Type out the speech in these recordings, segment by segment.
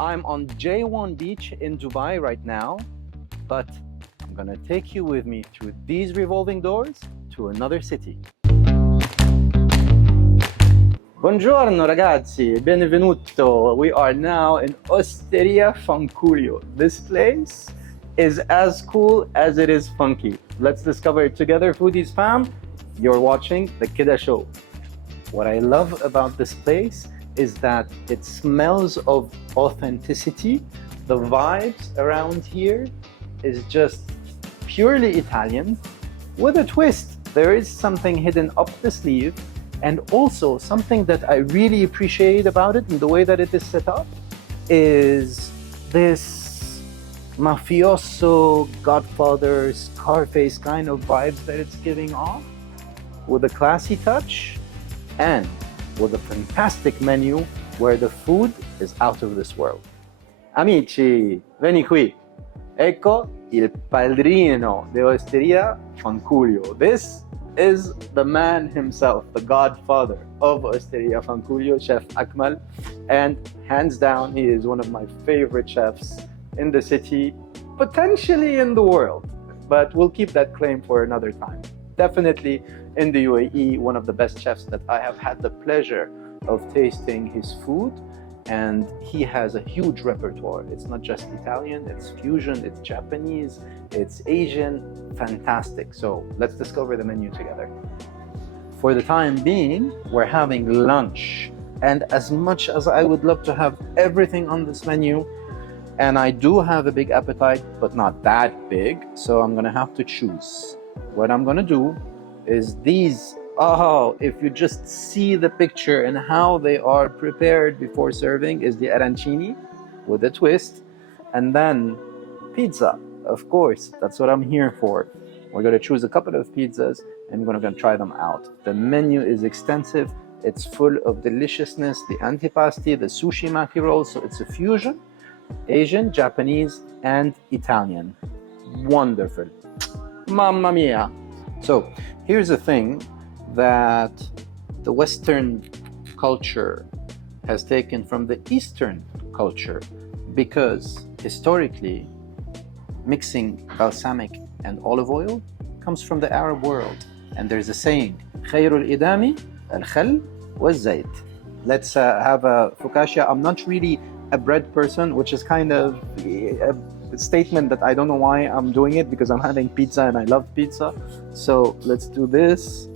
I'm on J1 Beach in Dubai right now, but I'm gonna take you with me through these revolving doors to another city. Buongiorno ragazzi, benvenuto. We are now in Osteria Fancuglio. This place is as cool as it is funky. Let's discover it together, foodies fam. You're watching the Kidda show. What I love about this place is that it smells of authenticity. The vibes around here is just purely Italian with a twist. There is something hidden up the sleeve, and also something that I really appreciate about it and the way that it is set up is this mafioso, Godfather, Scarface kind of vibes that it's giving off, with a classy touch and with a fantastic menu where the food is out of this world. Amici, vieni qui. Ecco il padrino di Osteria Fancuglio. This is the man himself, the godfather of Osteria Fancuglio, Chef Akmal. And hands down, he is one of my favorite chefs in the city, potentially in the world. But we'll keep that claim for another time. Definitely in the UAE, one of the best chefs that I have had the pleasure of tasting his food, and he has a huge repertoire. It's not just Italian, it's fusion, it's Japanese, it's Asian, fantastic. So let's discover the menu together. For the time being, we're having lunch, and as much as I would love to have everything on this menu, and I do have a big appetite, but not that big, so I'm gonna have to choose. What I'm gonna do is these, if you just see the picture and how they are prepared before serving, is the arancini with a twist, and then pizza, of course, that's what I'm here for. We're gonna choose a couple of pizzas and we're gonna try them out. The menu is extensive, it's full of deliciousness, the antipasti, the sushi maki rolls, so it's a fusion, Asian, Japanese, and Italian. Wonderful. Mamma mia. So here's the thing that the Western culture has taken from the Eastern culture, because historically mixing balsamic and olive oil comes from the Arab world, and there's a saying, خير الإدام الخل والزيت. Let's have a focaccia. I'm not really a bread person, which is kind of a statement that I don't know why I'm doing it, because I'm having pizza and I love pizza. So let's do this.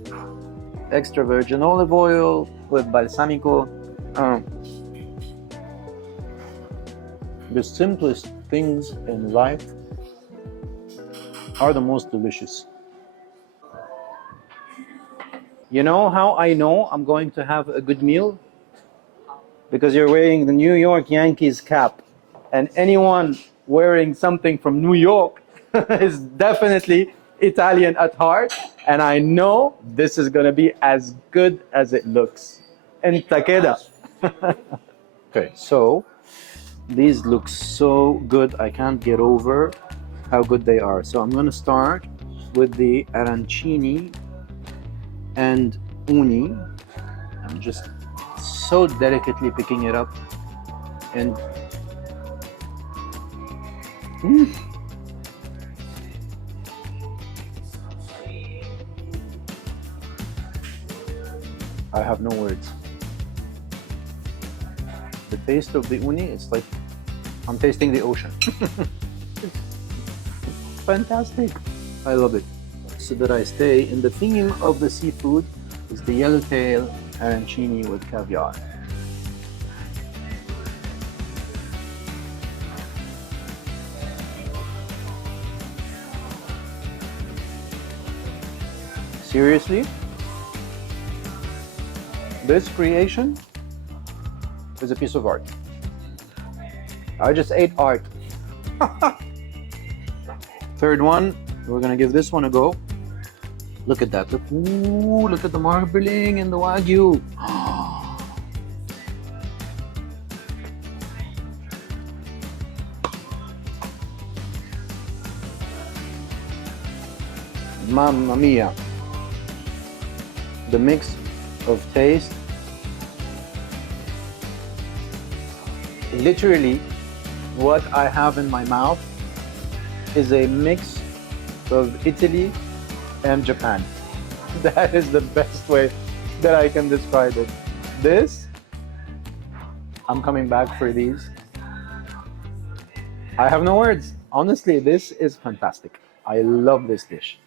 Extra virgin olive oil with balsamico. The simplest things in life are the most delicious. You know how I know I'm going to have a good meal? Because you're wearing the New York Yankees cap, and anyone wearing something from New York is definitely Italian at heart, and I know this is gonna be as good as it looks. Enta queda. Okay, so these look so good, I can't get over how good they are. So I'm gonna start with the arancini and uni. I'm just so delicately picking it up, and I have no words. The taste of the uni, it's like I'm tasting the ocean. It's fantastic. I love it. So that I stay in the theme of the seafood is the yellowtail arancini with caviar. Seriously? This creation is a piece of art. I just ate art. Third one, we're gonna give this one a go. Look at that. Look, ooh, look at the marbling and the wagyu. Mamma mia. The mix of taste Literally, what I have in my mouth is a mix of Italy and Japan. That is the best way that I can describe it. This, I'm coming back for these. I have no words. Honestly, this is fantastic. I love this dish.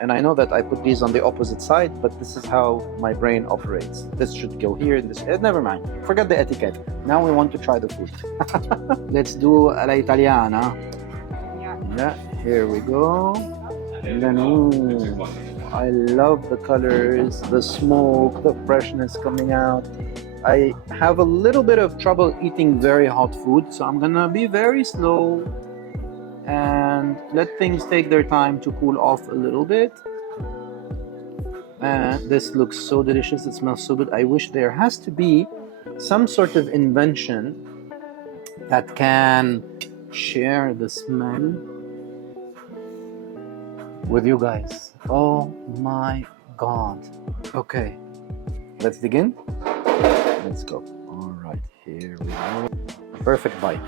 And I know that I put these on the opposite side, but this is how my brain operates. This should go here, never mind. Forget the etiquette. Now we want to try the food. Let's do alla italiana. Yeah, here we go. And then, ooh, I love the colors, the smoke, the freshness coming out. I have a little bit of trouble eating very hot food, so I'm gonna be very slow and let things take their time to cool off a little bit. And this looks so delicious, it smells so good. I wish there has to be some sort of invention that can share the smell with you guys. Oh my god. Okay, let's dig in. Let's go. All right, here we go. Perfect bite.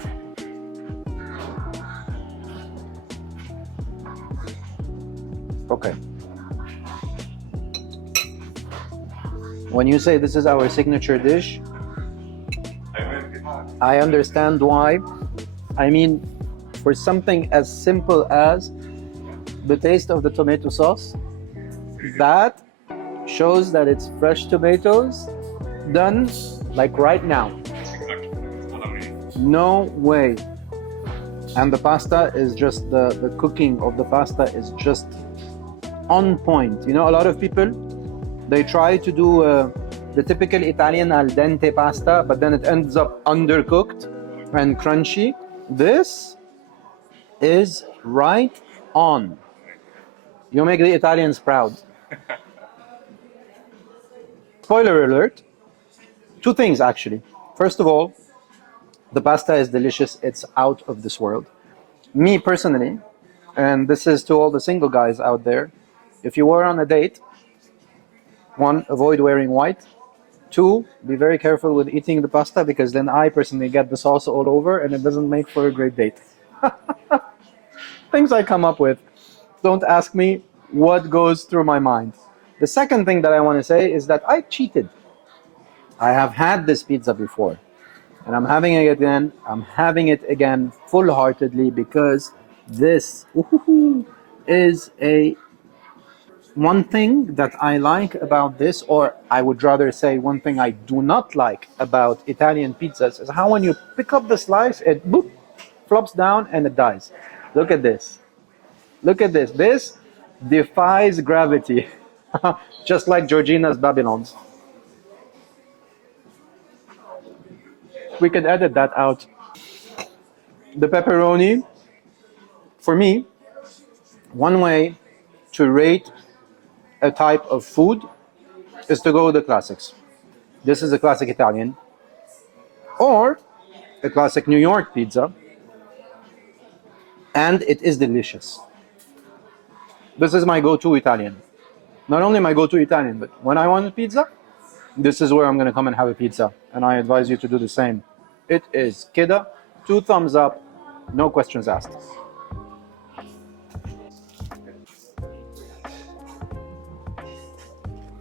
Okay. When you say this is our signature dish, I understand why. I mean, for something as simple as the taste of the tomato sauce, that shows that it's fresh tomatoes done like right now. No way. And the pasta is just, the cooking of the pasta is just on point. You know, a lot of people, they try to do the typical Italian al dente pasta, but then it ends up undercooked and crunchy. This is right on. You make the Italians proud. Spoiler alert. Two things actually. First of all, the pasta is delicious. It's out of this world. Me personally, and this is to all the single guys out there, if you were on a date, 1, avoid wearing white. 2, be very careful with eating the pasta, because then I personally get the sauce all over and it doesn't make for a great date. Things I come up with. Don't ask me what goes through my mind. The second thing that I want to say is that I cheated. I have had this pizza before, and I'm having it again. I'm having it again full-heartedly, because this is one thing that I like about this, or I would rather say one thing I do not like about Italian pizzas, is how when you pick up the slice, it boop, flops down and it dies. Look at this. Look at this. This defies gravity, just like Georgina's Babylons. We can edit that out. The pepperoni, for me, one way to rate a type of food is to go with the classics. This is a classic Italian, or a classic New York pizza, and it is delicious. This is my go-to Italian. Not only my go-to Italian, but when I want a pizza, this is where I'm going to come and have a pizza, and I advise you to do the same. It is Kidda, 2 thumbs up, no questions asked.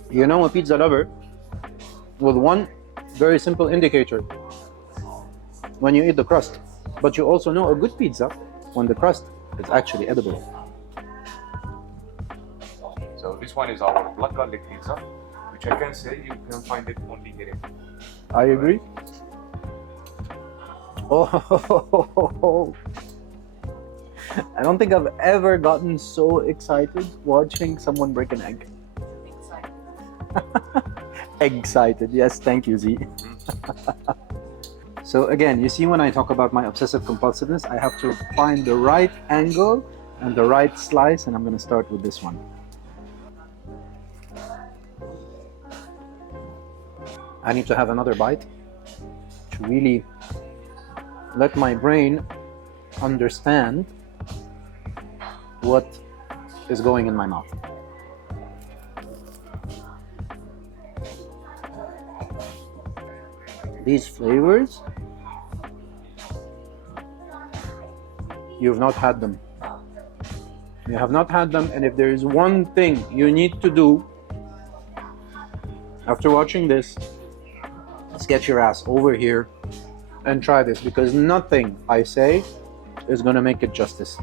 You know a pizza lover with one very simple indicator: when you eat the crust. But you also know a good pizza when the crust is actually edible. So this one is our black garlic pizza, which I can say you can find it only here. I agree. Oh, I don't think I've ever gotten so excited watching someone break an egg. Excited, yes, thank you, Z. So again, you see, when I talk about my obsessive compulsiveness, I have to find the right angle and the right slice, and I'm gonna start with this one. I need to have another bite to really let my brain understand what is going in my mouth. These flavors, you've not had them. You have not had them, and if there is one thing you need to do after watching this, let's get your ass over here and try this, because nothing I say is gonna make it justice.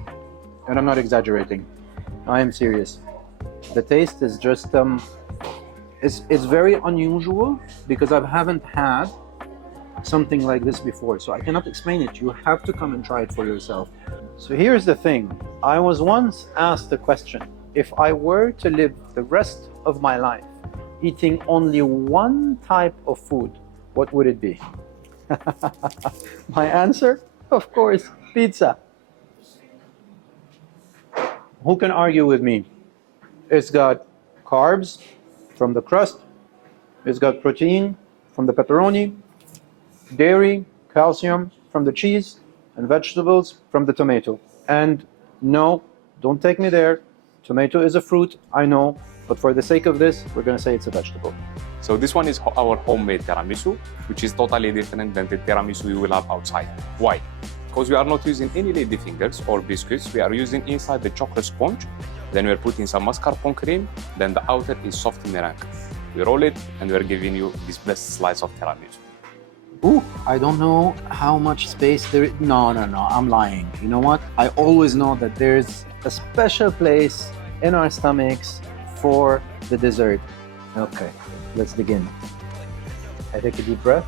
And I'm not exaggerating. I am serious. The taste is just it's very unusual because I haven't had something like this before, so I cannot explain it. You have to come and try it for yourself. So here's the thing. I was once asked the question, if I were to live the rest of my life eating only one type of food, what would it be? My answer, of course, pizza. Who can argue with me? It's got carbs from the crust, it's got protein from the pepperoni, dairy, calcium from the cheese, and vegetables from the tomato. And no, don't take me there. Tomato is a fruit, I know, but for the sake of this, we're gonna say it's a vegetable. So this one is our homemade tiramisu, which is totally different than the tiramisu you will have outside. Why? Because we are not using any lady fingers or biscuits. We are using inside the chocolate sponge. Then we're putting some mascarpone cream. Then the outer is soft meringue. We roll it and we're giving you this best slice of tiramisu. Ooh, I don't know how much space there is. No, I'm lying. You know what? I always know that there's a special place in our stomachs for the dessert. Okay, let's begin. I take a deep breath.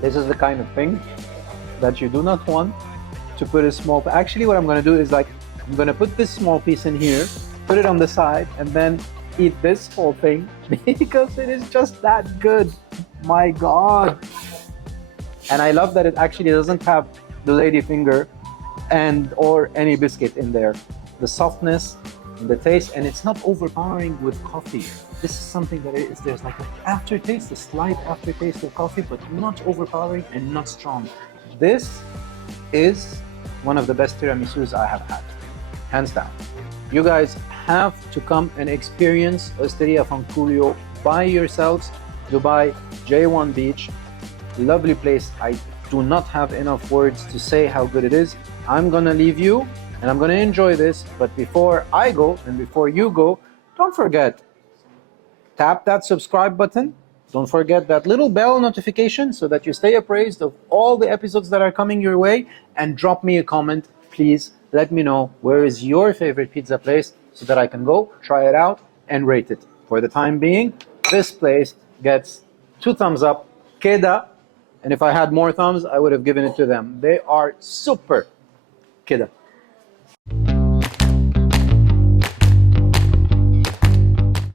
This is the kind of thing that you do not want to put a small... Actually, what I'm going to do is I'm going to put this small piece in here, put it on the side, and then eat this whole thing because it is just that good. My God. And I love that it actually doesn't have the lady finger or any biscuit in there. The softness and the taste, and it's not overpowering with coffee. This is something that there's like an aftertaste, a slight aftertaste of coffee, but not overpowering and not strong. This is one of the best tiramisus I have had, hands down. You guys have to come and experience Osteria Fancullio by yourselves. Dubai, J1 Beach, lovely place. I do not have enough words to say how good it is. I'm gonna leave you and I'm gonna enjoy this, but before I go and before you go, don't forget, tap that subscribe button. Don't forget that little bell notification so that you stay appraised of all the episodes that are coming your way, and drop me a comment. Please let me know where is your favorite pizza place so that I can go, try it out, and rate it. For the time being, this place gets 2 thumbs up, Kidda, and if I had more thumbs, I would have given it to them. They are super. Kidda.